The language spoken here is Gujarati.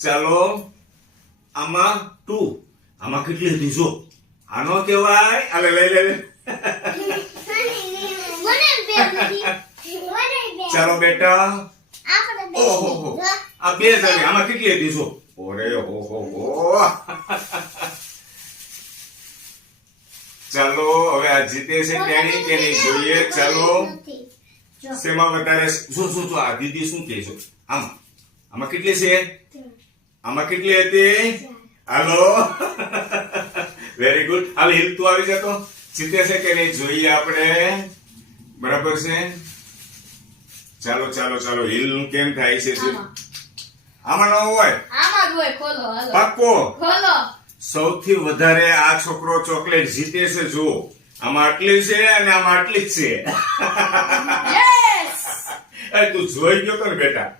ચાલો આમાં 2 આમાં કેટલી હતી જો આનો કહેવાય આલે લઈ લે ચાલો બેટા ઓહો આ 2 જણી આમાં કેટલી હતી જો ઓરે હો ચાલો હવે આ જીતે છે કેણી કે નહીં જોઈએ ચાલો શેમાં વધારે જો આ દીદી શું કહે છે આમાં કેટલી છે આમાં કેટલી હતી હાલો વેરી ગુડ હાલ હિલ તું આવી જતો જીતે છે કે નહીં જોઈએ આપણે બરાબર છે ચાલો હિલ નું કેમ થાય છે આમાં ન હોય આમાં જ હોય ખોલો હાલો પાક્કો ખોલો સૌથી વધારે આ છોકરો ચોકલેટ જીતે છે જો આમાં આટલી છે અને આમાં આટલી જ છે યસ તું જોઈ ગયો તો ને બેટા